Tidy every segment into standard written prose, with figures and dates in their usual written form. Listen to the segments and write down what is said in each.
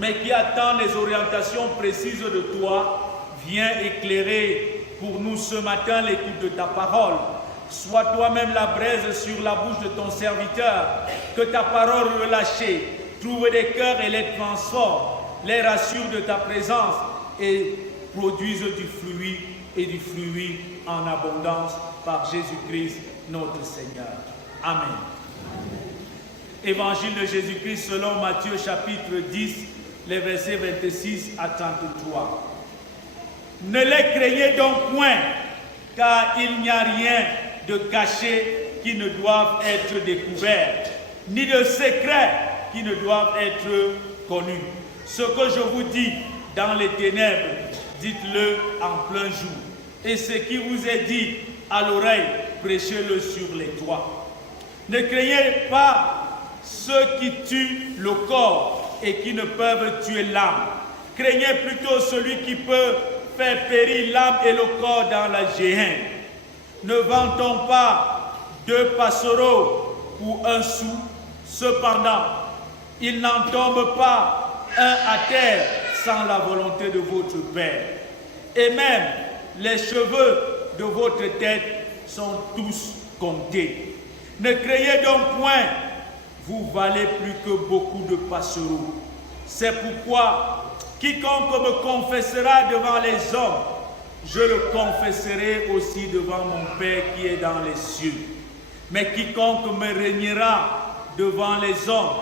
mais qui attend les orientations précises de toi, viens éclairer pour nous ce matin l'écoute de ta parole. Sois toi-même la braise sur la bouche de ton serviteur, que ta parole relâchée trouve des cœurs et les transforme, les rassure de ta présence et produise du fruit en abondance par Jésus-Christ notre Seigneur. Amen. Évangile de Jésus-Christ selon Matthieu chapitre 10, les versets 26 à 33. Ne les craignez donc point, car il n'y a rien de caché qui ne doive être découvert, ni de secret qui ne doivent être connus. Ce que je vous dis dans les ténèbres, dites-le en plein jour. Et ce qui vous est dit à l'oreille, prêchez-le sur les toits. Ne craignez pas ceux qui tuent le corps et qui ne peuvent tuer l'âme. Craignez plutôt celui qui peut faire périr l'âme et le corps dans la géhenne. Ne vend-on pas 2 passereaux pour 1 sou? Cependant, il n'en tombe pas un à terre sans la volonté de votre Père. Et même les cheveux de votre tête sont tous comptés. Ne craignez donc point, vous valez plus que beaucoup de passereaux. C'est pourquoi quiconque me confessera devant les hommes, je le confesserai aussi devant mon Père qui est dans les cieux. Mais quiconque me régnera devant les hommes,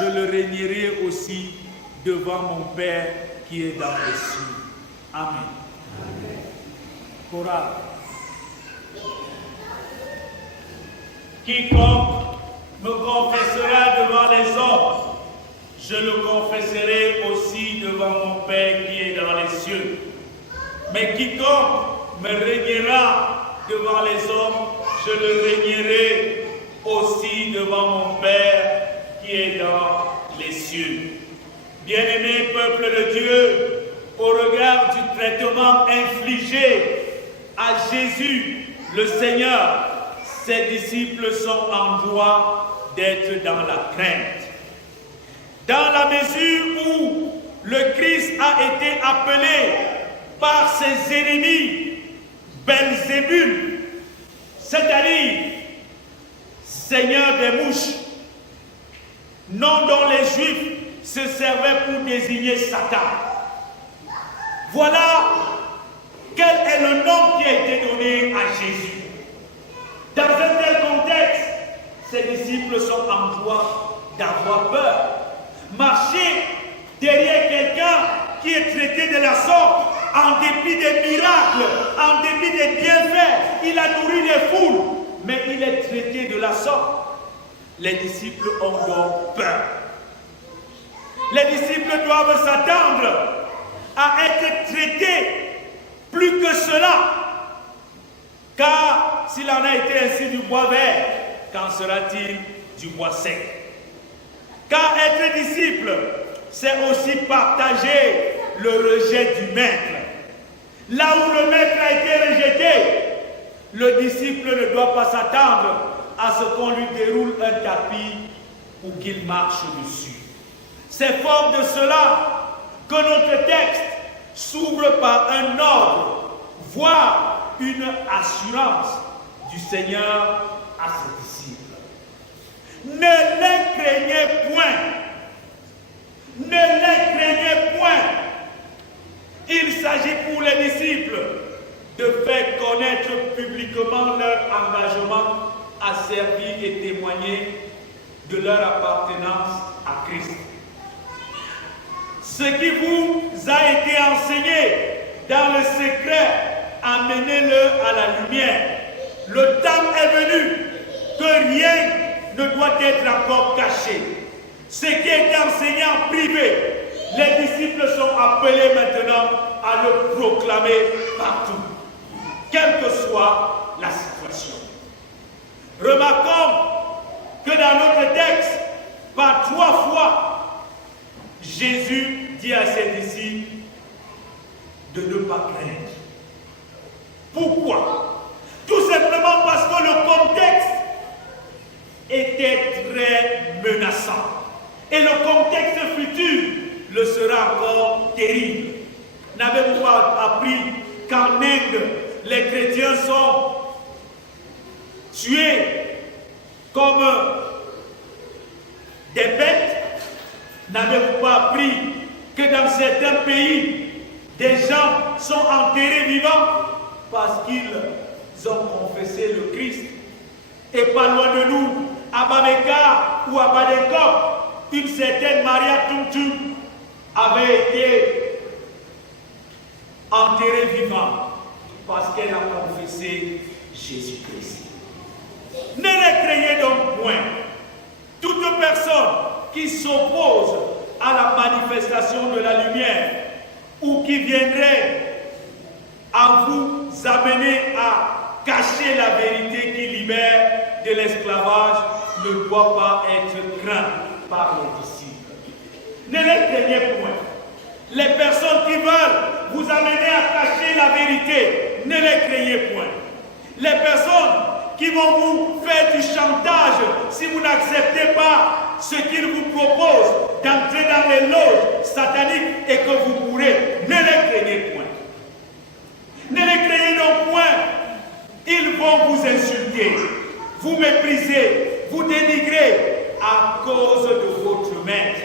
je le régnerai aussi devant mon Père qui est dans les cieux. Amen. Chorale. Quiconque me confessera devant les hommes, je le confesserai aussi devant mon Père qui est dans les cieux. Mais quiconque me régnera devant les hommes, je le régnerai aussi devant mon Père qui est dans les cieux. Bien-aimé peuple de Dieu, au regard du traitement infligé à Jésus, le Seigneur, ses disciples sont en droit d'être dans la crainte. Dans la mesure où le Christ a été appelé par ses ennemis Belzébul, c'est-à-dire Seigneur des mouches, nom dont les Juifs se servaient pour désigner Satan. Voilà quel est le nom qui a été donné à Jésus. Dans un tel contexte, ses disciples sont en droit d'avoir peur. Marcher derrière quelqu'un qui est traité de la sorte, en dépit des miracles, en dépit des bienfaits, il a nourri les foules, mais il est traité de la sorte. Les disciples ont donc peur. Les disciples doivent s'attendre à être traités plus que cela. Car s'il en a été ainsi du bois vert, qu'en sera-t-il du bois sec? Car être disciple, c'est aussi partager le rejet du maître. Là où le maître a été rejeté, le disciple ne doit pas s'attendre à ce qu'on lui déroule un tapis ou qu'il marche dessus. C'est fort de cela que notre texte s'ouvre par un ordre, voire une assurance du Seigneur à ses disciples. Ne les craignez point. Ne les craignez point. Il s'agit pour les disciples de faire connaître publiquement leur engagement à servir et témoigner de leur appartenance à Christ. Ce qui vous a été enseigné dans le secret, amenez-le à la lumière. Le temps est venu que rien ne doit être encore caché. Ce qui est enseigné en privé, les disciples sont appelés maintenant à le proclamer partout, quelle que soit la situation. Remarquons que dans notre texte, par 3 fois, Jésus dit à ses disciples de ne pas craindre. Pourquoi? Tout simplement parce que le contexte était très menaçant. Et le contexte futur le sera encore terrible. N'avez-vous pas appris qu'en Inde, les chrétiens sont tués comme des bêtes? N'avez-vous pas appris que dans certains pays, des gens sont enterrés vivants parce qu'ils ont confessé le Christ? Et pas loin de nous, à Bameka ou à Badekop, une certaine Maria Tumtum avait été enterrée vivante parce qu'elle a confessé Jésus-Christ. Ne les craignez donc point. Toute personne qui s'oppose à la manifestation de la lumière ou qui viendrait à vous amener à cacher la vérité qui libère de l'esclavage ne doit pas être craint par les disciples. Ne les craignez point. Les personnes qui veulent vous amener à cacher la vérité, ne les craignez point. Les personnes qui vont vous faire du chantage si vous n'acceptez pas ce qu'ils vous proposent d'entrer dans les loges sataniques et que vous pourrez, ne les craignez point. Ne les craignez donc point. Ils vont vous insulter, vous mépriser, vous dénigrer à cause de votre maître.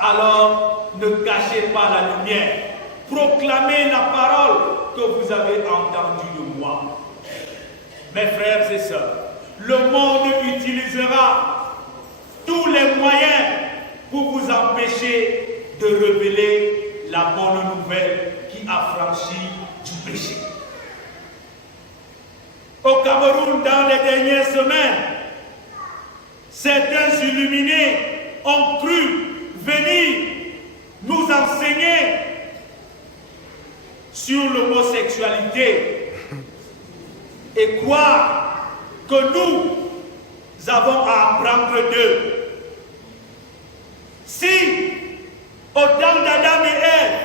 Alors, ne cachez pas la lumière. Proclamez la parole que vous avez entendue de moi. Mes frères et sœurs, le monde utilisera tous les moyens pour vous empêcher de révéler la bonne nouvelle qui affranchit du péché. Au Cameroun, dans les dernières semaines, certains illuminés ont cru venir nous enseigner sur l'homosexualité et croire que nous avons à apprendre d'eux. Si, au temps d'Adam et Ève,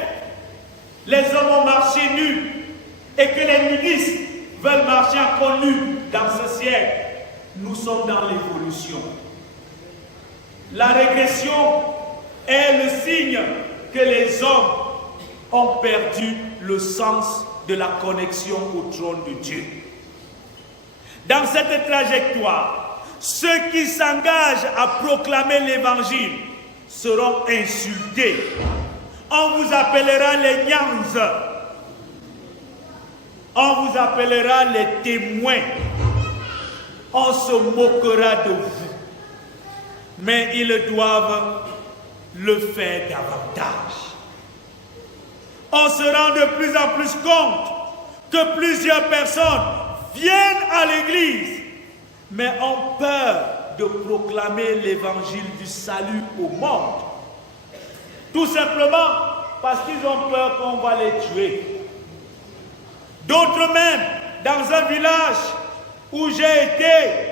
les hommes ont marché nus et que les nudistes veulent marcher encore nus dans ce siècle, nous sommes dans l'évolution. La régression est le signe que les hommes ont perdu le sens de la connexion au trône de Dieu. Dans cette trajectoire, ceux qui s'engagent à proclamer l'évangile seront insultés. On vous appellera les Nyans. On vous appellera les témoins. On se moquera de vous. Mais ils doivent le faire davantage. On se rend de plus en plus compte que plusieurs personnes viennent à l'église, mais ont peur de proclamer l'évangile du salut au monde. Tout simplement parce qu'ils ont peur qu'on va les tuer. D'autres même, dans un village où j'ai été,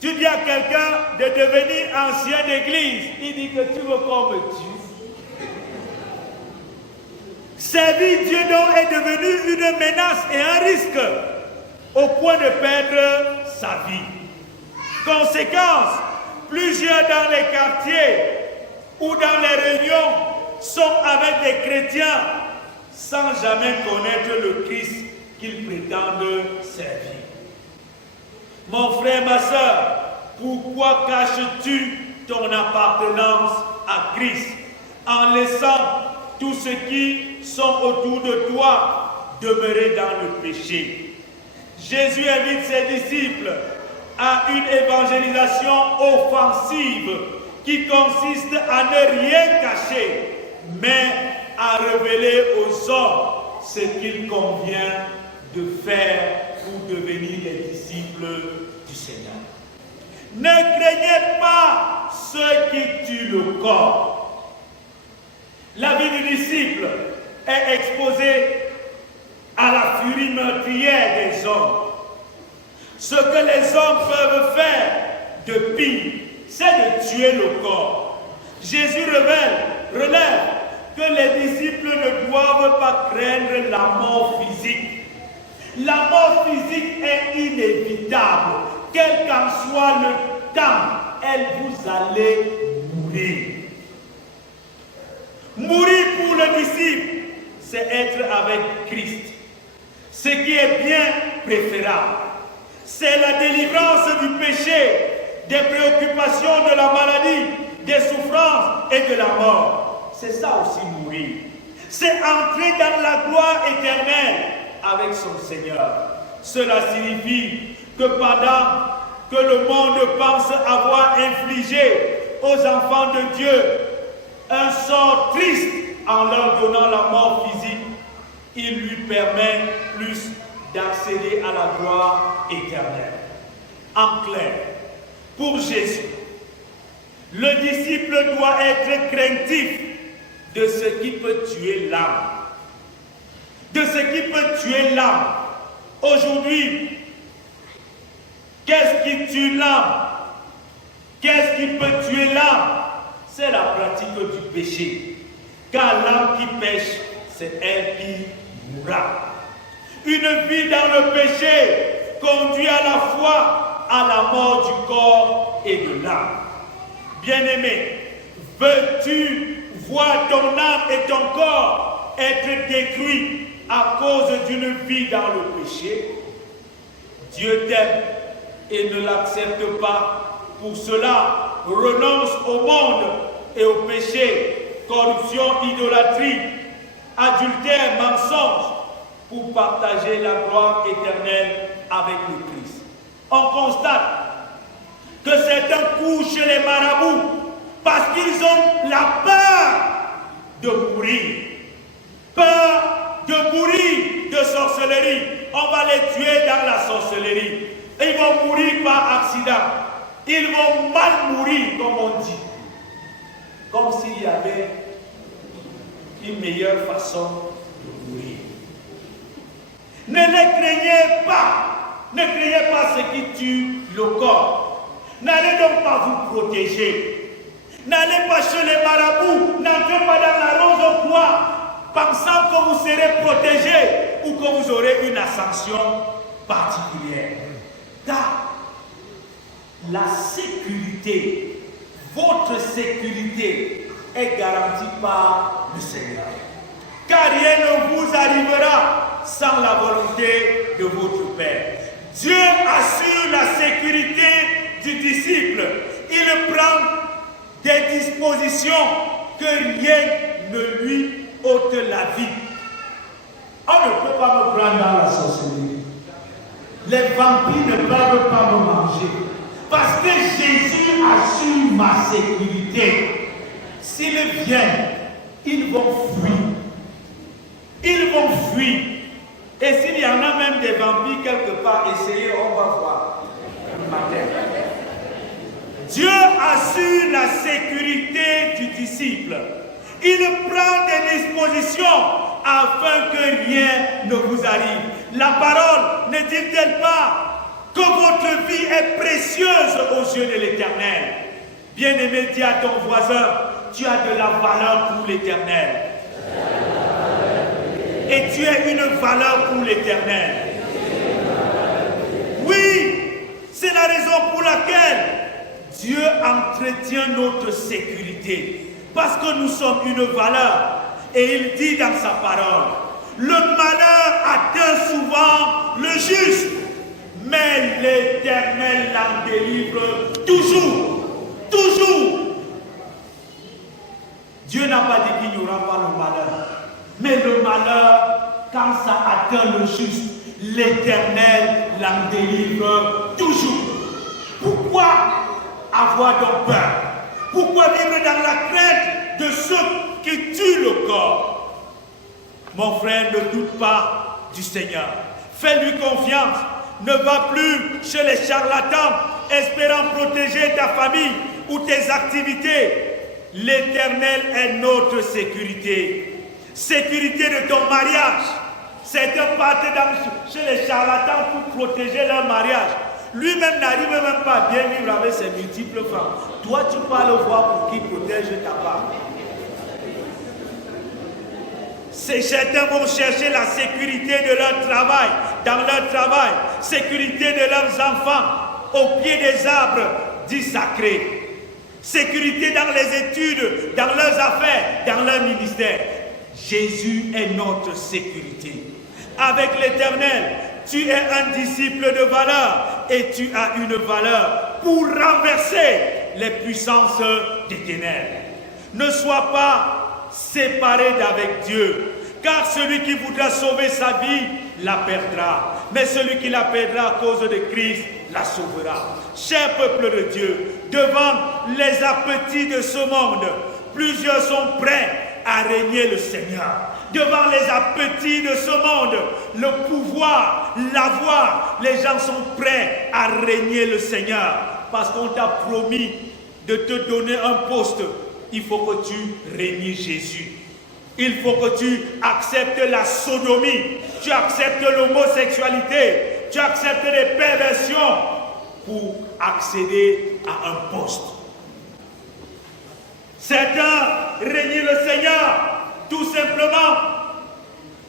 tu dis à quelqu'un de devenir ancien d'église, il dit que tu veux qu'on me tue. Servir Dieu donc est devenu une menace et un risque au point de perdre sa vie. Conséquence, plusieurs dans les quartiers ou dans les réunions sont avec des chrétiens sans jamais connaître le Christ qu'ils prétendent servir. Mon frère, ma soeur, pourquoi caches-tu ton appartenance à Christ en laissant tous ceux qui sont autour de toi demeurer dans le péché? Jésus invite ses disciples à une évangélisation offensive qui consiste à ne rien cacher, mais à révéler aux hommes ce qu'il convient de faire pour devenir les disciples du Seigneur. Ne craignez pas ceux qui tuent le corps. La vie du disciple est exposée à la furie meurtrière des hommes. Ce que les hommes peuvent faire de pire, c'est de tuer le corps. Jésus relève que les disciples ne doivent pas craindre la mort physique. La mort physique est inévitable. Quel qu'en soit le temps, vous allez mourir. Mourir pour le disciple, c'est être avec Christ. Ce qui est bien préférable, c'est la délivrance du péché, des préoccupations de la maladie, des souffrances et de la mort. C'est ça aussi mourir. C'est entrer dans la gloire éternelle avec son Seigneur. Cela signifie que pendant que le monde pense avoir infligé aux enfants de Dieu un sort triste en leur donnant la mort physique, il lui permet plus d'accéder à la gloire éternelle. En clair, pour Jésus, le disciple doit être craintif de ce qui peut tuer l'âme. De ce qui peut tuer l'âme. Aujourd'hui, qu'est-ce qui tue l'âme? Qu'est-ce qui peut tuer l'âme? C'est la pratique du péché. Car l'âme qui pêche, c'est elle qui mourra. Une vie dans le péché conduit à la fois à la mort du corps et de l'âme. Bien-aimé, veux-tu voir ton âme et ton corps être détruits à cause d'une vie dans le péché? Dieu t'aime et ne l'accepte pas. Pour cela, renonce au monde et au péché, corruption, idolâtrie, adultère, mensonge, pour partager la gloire éternelle avec le Christ. On constate que certains courent chez les marabouts parce qu'ils ont la peur de mourir. Peur de mourir de sorcellerie. On va les tuer dans la sorcellerie. Et ils vont mourir par accident. Ils vont mal mourir, comme on dit. Comme s'il y avait une meilleure façon de mourir. Ne les craignez pas. Ne craignez pas ce qui tue le corps. N'allez donc pas vous protéger. N'allez pas chez les marabouts. N'entrez pas dans la rose au bois, pensant que vous serez protégé ou que vous aurez une ascension particulière. Car la sécurité, votre sécurité est garantie par le Seigneur. Car rien ne vous arrivera sans la volonté de votre Père. Dieu assure la sécurité du disciple. Il prend des dispositions que rien ne lui ôte la vie. On ne peut pas me prendre dans la sorcellerie. Les vampires ne peuvent pas me manger. Parce que Jésus assure ma sécurité. S'ils viennent, ils vont fuir. Ils vont fuir. Et s'il y en a même des vampires quelque part, essayez, on va voir. Dieu assure la sécurité du disciple. Il prend des dispositions afin que rien ne vous arrive. La parole ne dit-elle pas que votre vie est précieuse aux yeux de l'Éternel? Bien-aimé, dis à ton voisin, tu as de la valeur pour l'Éternel. Et tu es une valeur pour l'Éternel. Oui, c'est la raison pour laquelle Dieu entretient notre sécurité. Parce que nous sommes une valeur. Et il dit dans sa parole, le malheur atteint souvent le juste, mais l'Éternel l'en délivre toujours. Toujours. Dieu n'a pas dit qu'il n'y aura pas le malheur. Mais le malheur, quand ça atteint le juste, l'Éternel l'en délivre toujours. Pourquoi avoir donc peur? Pourquoi vivre dans la crainte de ceux qui tuent le corps? Mon frère, ne doute pas du Seigneur. Fais-lui confiance. Ne va plus chez les charlatans, espérant protéger ta famille ou tes activités. L'Éternel est notre sécurité. Sécurité de ton mariage. Certains partent chez les charlatans pour protéger leur mariage. Lui-même n'arrive même pas à bien vivre avec ses multiples femmes. Toi, tu vas le voir pour qu'il protège ta femme. Certains vont chercher la sécurité de leur travail, dans leur travail, sécurité de leurs enfants, au pied des arbres dits sacrés. sécurité dans les études, dans leurs affaires, dans leur ministère. Jésus est notre sécurité. Avec l'Éternel, tu es un disciple de valeur et tu as une valeur pour renverser les puissances des ténèbres. Ne sois pas séparé d'avec Dieu, car celui qui voudra sauver sa vie la perdra, mais celui qui la perdra à cause de Christ la sauvera. Cher peuple de Dieu, devant les appétits de ce monde, plusieurs sont prêts à régner le Seigneur. Devant les appétits de ce monde, le pouvoir, l'avoir, les gens sont prêts à régner le Seigneur. Parce qu'on t'a promis de te donner un poste, il faut que tu régnes Jésus. Il faut que tu acceptes la sodomie, tu acceptes l'homosexualité, tu acceptes les perversions pour accéder à un poste. Certains régner le Seigneur tout simplement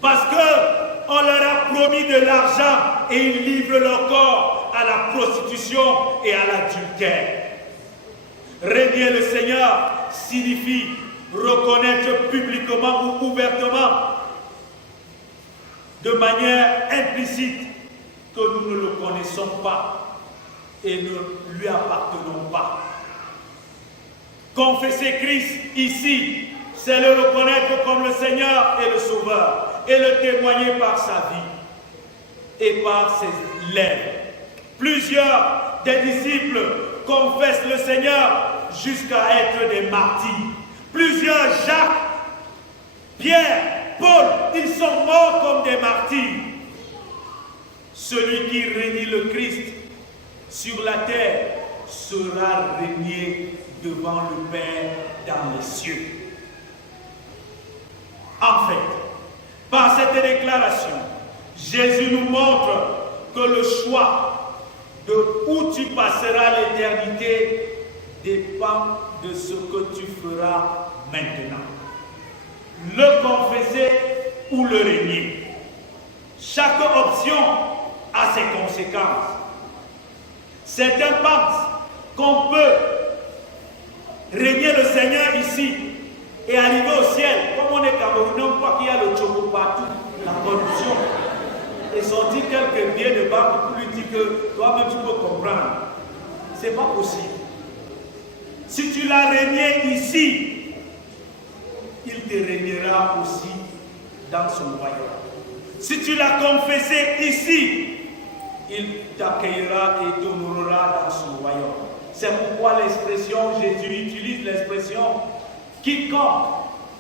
parce qu'on leur a promis de l'argent et ils livrent leur corps à la prostitution et à l'adultère. Régner le Seigneur signifie reconnaître publiquement ou ouvertement, de manière implicite, que nous ne le connaissons pas et ne lui appartenons pas. Confesser Christ ici, c'est le reconnaître comme le Seigneur et le Sauveur, et le témoigner par sa vie et par ses lèvres. Plusieurs des disciples confessent le Seigneur jusqu'à être des martyrs. Plusieurs, Jacques, Pierre, Paul, ils sont morts comme des martyrs. Celui qui renie le Christ sur la terre sera régné devant le Père dans les cieux. En fait, par cette déclaration, Jésus nous montre que le choix de où tu passeras l'éternité dépend de ce que tu feras maintenant. Le confesser ou le régner. Chaque option a ses conséquences. Certains pensent qu'on peut régner le Seigneur ici et arriver au ciel. Comme on est Camerounais, on croit qu'il y a le choco partout, la corruption. Et sortir quelques billets de banque pour lui dire que toi-même tu peux comprendre. Ce n'est pas possible. Si tu l'as régné ici, il te régnera aussi dans son royaume. Si tu l'as confessé ici, il t'accueillera et t'honorera dans son royaume. C'est pourquoi l'expression, Jésus utilise l'expression quiconque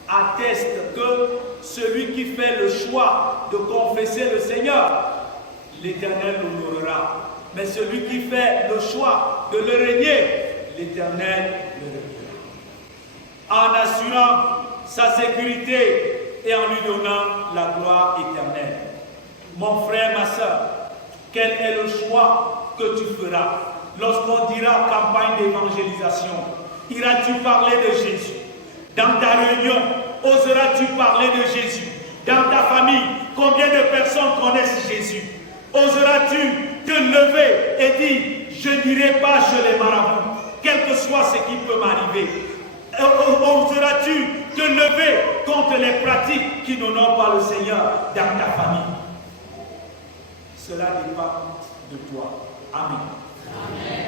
atteste que celui qui fait le choix de confesser le Seigneur, l'Éternel l'honorera. Mais celui qui fait le choix de le régner, l'Éternel le régnera. En assurant sa sécurité et en lui donnant la gloire éternelle. Mon frère, ma soeur, quel est le choix que tu feras lorsqu'on dira campagne d'évangélisation? Iras-tu parler de Jésus? Dans ta réunion, oseras-tu parler de Jésus? Dans ta famille, combien de personnes connaissent Jésus? Oseras-tu te lever et dire, je n'irai pas chez les marabouts, quel que soit ce qui peut m'arriver? Oseras-tu te lever contre les pratiques qui n'honorent pas le Seigneur dans ta famille? Cela dépend de toi. Amen. Amen.